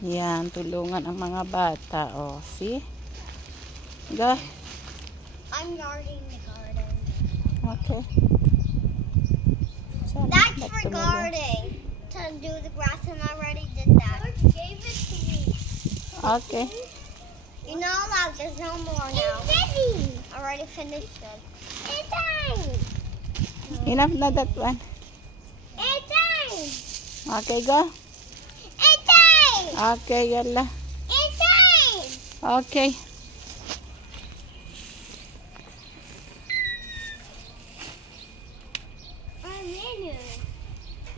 Yan, tulungan ang mga bata. Oh, see? Go. I'm yarding the garden. Okay. That's for gardening. To do the grass, and I already did that. George gave it to me. Okay. You're not allowed. There's no more now. I already finished it. It's time. Enough na that one. It's time. Okay, go. It's time. Okay, yalla. It's time. Okay. I'm winner.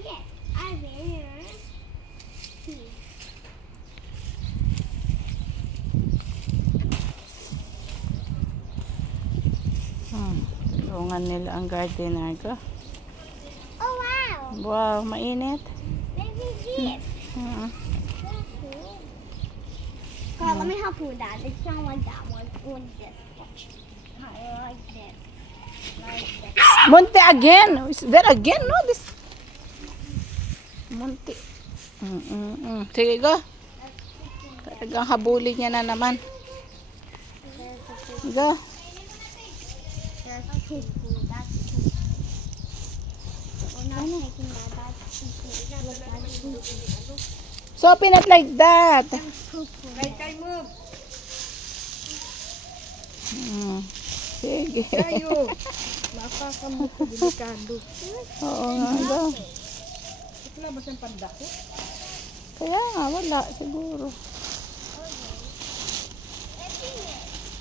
Yes, I'm winner. Tulungan nila ang gardener ko. Oh, wow. Wow, mainit. Maybe this. Carl, let me help you with that. It's not like that one. One this. Like this. Like this. Monte again. Is there again? No, this. Monte. Sige, go. Talagang habulin niya na naman. Go. That's too cool. That's too cool. We're not taking that. That's too cool. That's too cool. So, open it like that. That's too cool. Kay move. Sige. Kayo. Makakamot ko delikado. Oo nga, go. Wala ba siyang pandako? Kaya nga, wala siguro.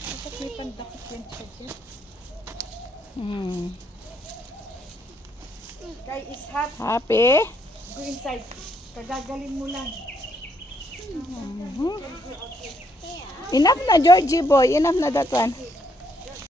Bakit may pandako yan siya? Kay is hot. Happy? Go inside. Kagagalin mo lang. Enough na, Georgie boy. Enough na that one.